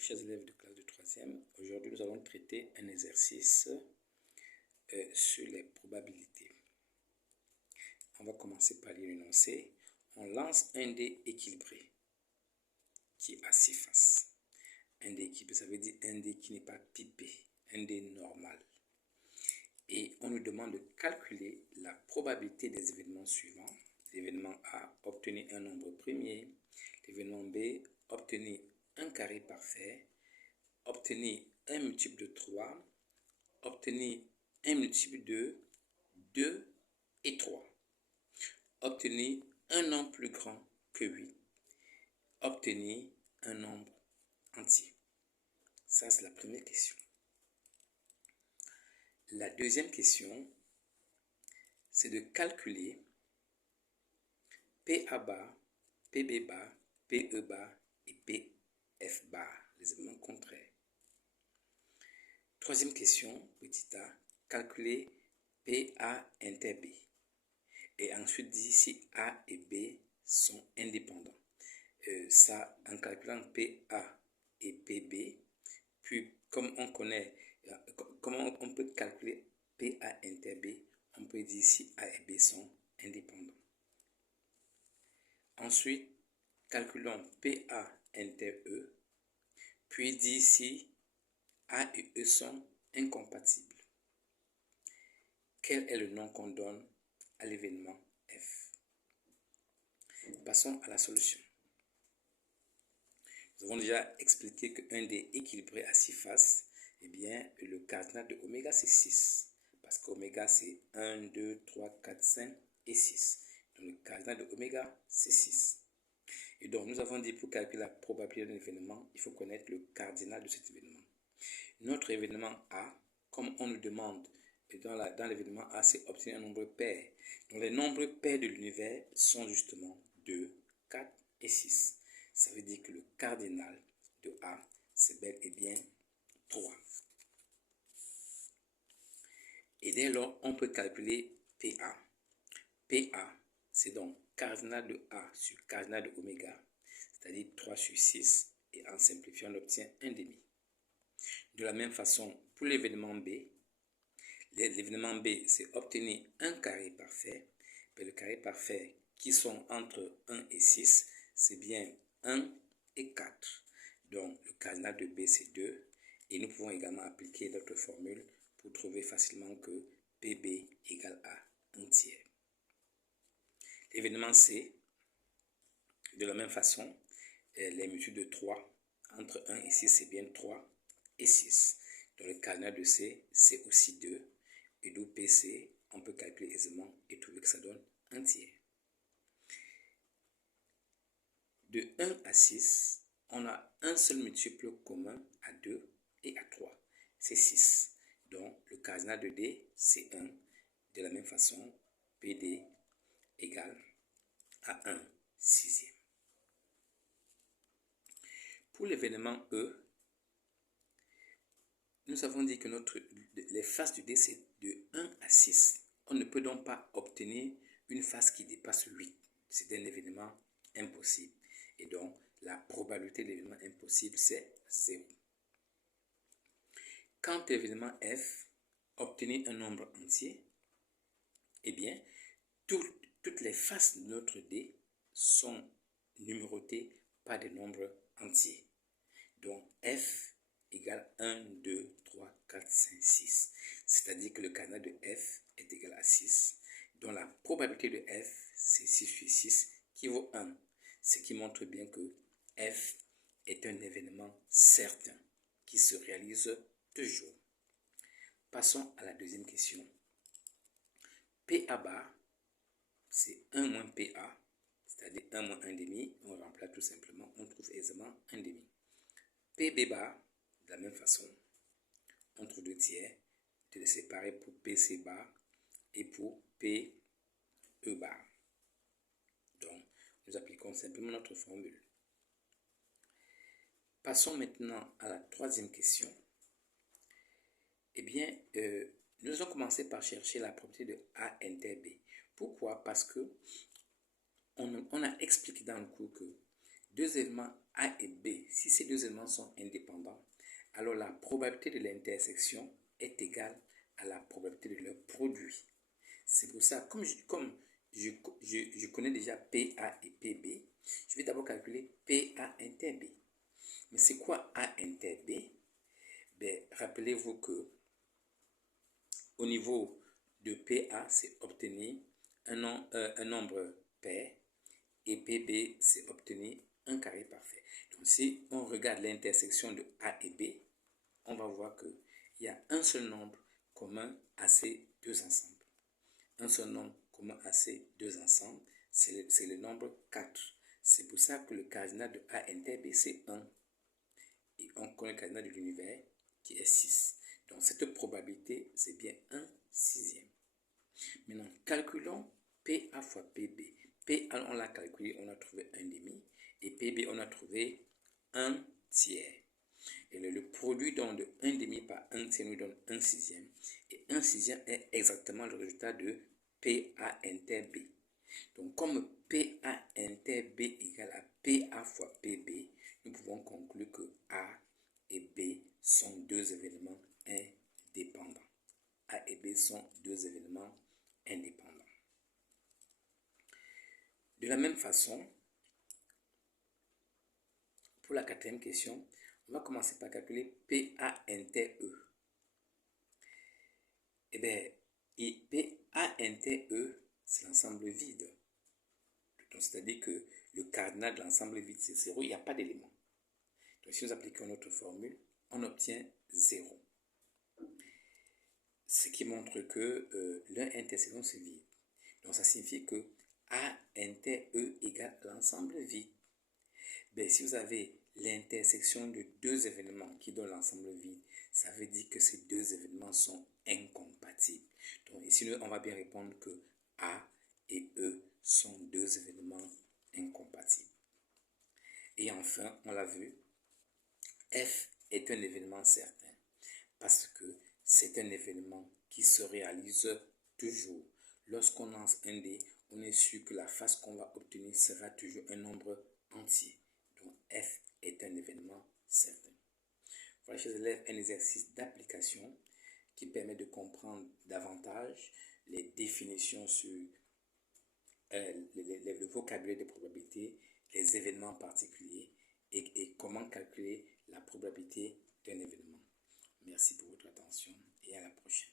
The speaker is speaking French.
Bonjour chers élèves de classe de 3e. Aujourd'hui, nous allons traiter un exercice sur les probabilités. On va commencer par lire l'énoncé. On lance un dé équilibré qui a 6 faces. Un dé équilibré, ça veut dire un dé qui n'est pas pipé, un dé normal. Et on nous demande de calculer la probabilité des événements suivants. L'événement A, obtenir un nombre premier. L'événement B, obtenir un carré parfait. Obtenir un multiple de 3. Obtenir un multiple de 2 et 3. Obtenir un nombre plus grand que 8. Obtenir un nombre entier. Ça, c'est la première question. La deuxième question, c'est de calculer PA bar, PB bar, PE bar et PF bar, les éléments contraires. Troisième question, petit a, calculer PA inter B. Et ensuite, dire si A et B sont indépendants. Ça, en calculant PA et PB, puis comme on connaît, comment on peut calculer PA inter B, on peut dire si A et B sont indépendants. Ensuite, calculons PA inter E, puis dire si A et E sont incompatibles. Quel est le nom qu'on donne à l'événement F? Passons à la solution. Nous avons déjà expliqué qu'un dé équilibré à 6 faces, eh bien, le cardinal de oméga, c'est 6. Parce qu'oméga, c'est 1, 2, 3, 4, 5 et 6. Donc, le cardinal de oméga, c'est 6. Et donc, nous avons dit pour calculer la probabilité d'un événement, il faut connaître le cardinal de cet événement. Notre événement A, comme on nous demande dans l'événement A, c'est obtenir un nombre pair. Donc, les nombres pairs de l'univers sont justement 2, 4 et 6. Ça veut dire que le cardinal de A, c'est bel et bien 3. Et dès lors, on peut calculer PA. PA, c'est donc cardinal de A sur cardinal de oméga, c'est-à-dire 3 sur 6. Et en simplifiant, on obtient 1 demi. De la même façon, pour l'événement B, l'événement B, c'est obtenir un carré parfait. Mais le carré parfait qui sont entre 1 et 6, c'est bien 1 et 4. Donc, le cardinal de B, c'est 2. Et nous pouvons également appliquer notre formule pour trouver facilement que PB égale à 1 tiers. L'événement C, de la même façon, les multiples de 3 entre 1 et 6, c'est bien 3 et 6. Donc, le cardinal de C, c'est aussi 2. Et d'où PC, on peut calculer aisément et trouver que ça donne 1 tiers. De 1 à 6, on a un seul multiple commun à 2 et à 3. C'est 6. Donc, le cardinal de D, c'est 1. De la même façon, PD égale à 1 sixième. Pour l'événement E, nous avons dit que les faces du dé, c'est de 1 à 6. On ne peut donc pas obtenir une face qui dépasse 8. C'est un événement impossible. Et donc, la probabilité de l'événement impossible, c'est 0. Quant à l'événement F, obtenir un nombre entier, eh bien, toutes les faces de notre dé sont numérotées par des nombres entiers. Donc, F égale 1, 2, 3, 4, 5, 6. C'est-à-dire que le cardinal de F est égal à 6. Donc, la probabilité de F, c'est 6 sur 6, qui vaut 1. Ce qui montre bien que F est un événement certain qui se réalise toujours. Passons à la deuxième question. PA bar, c'est 1 moins PA, c'est-à-dire 1 moins 1 demi. On remplace tout simplement, on trouve aisément 1 demi. PB bar, de la même façon, on trouve 2 tiers, de les séparer pour PC bar et pour PE bar. Donc, nous appliquons simplement notre formule. Passons maintenant à la troisième question. Eh bien, nous allons commencer par chercher la probabilité de A inter B. Pourquoi? Parce que on a expliqué dans le cours que deux éléments A et B, si ces deux éléments sont indépendants, alors la probabilité de l'intersection est égale à la probabilité de leur produit. C'est pour ça, comme je connais déjà PA et PB, je vais d'abord calculer PA inter B. Mais c'est quoi A inter B? Ben, rappelez-vous que au niveau de PA, c'est obtenir un nombre pair et PB, c'est obtenir un carré parfait. Donc, si on regarde l'intersection de A et B, on va voir qu'il y a un seul nombre commun à ces deux ensembles. Un seul nombre commun à ces deux ensembles, c'est le nombre 4. C'est pour ça que le cardinal de A inter B, c'est 1. Et on connaît le cardinal de l'univers qui est 6. Donc, cette probabilité, c'est bien 1 sixième. Maintenant, calculons PA fois PB. PA, on l'a calculé, on a trouvé 1 demi. Et PB, on a trouvé 1 tiers. Et le produit donc de 1 demi par 1 tiers nous donne 1 sixième. Et 1 sixième est exactement le résultat de PA inter B. Donc, comme PA inter B égale à PA fois PB, nous pouvons conclure que A et B sont deux événements indépendants. A et B sont deux événements indépendants. De la même façon, pour la quatrième question, on va commencer par calculer PA inter E. Eh bien, PA inter E, c'est l'ensemble vide. C'est-à-dire que le cardinal de l'ensemble vide, c'est 0, il n'y a pas d'élément. Donc, si nous appliquons notre formule, on obtient 0. Ce qui montre que l'intersection, c'est vide. Donc, ça signifie que A inter E égale l'ensemble vide. Ben, si vous avez l'intersection de deux événements qui donnent l'ensemble vide, ça veut dire que ces deux événements sont incompatibles. Donc, ici, on va bien répondre que A et E sont deux événements incompatibles. Et enfin, on l'a vu, F est un événement certain parce que c'est un événement qui se réalise toujours. Lorsqu'on lance un dé, on est sûr que la face qu'on va obtenir sera toujours un nombre entier. Donc F est un événement certain. Voilà, chers élèves, un exercice d'application qui permet de comprendre davantage les définitions sur le vocabulaire des probabilités, les événements particuliers et comment calculer la probabilité d'un événement. Merci pour votre attention et à la prochaine.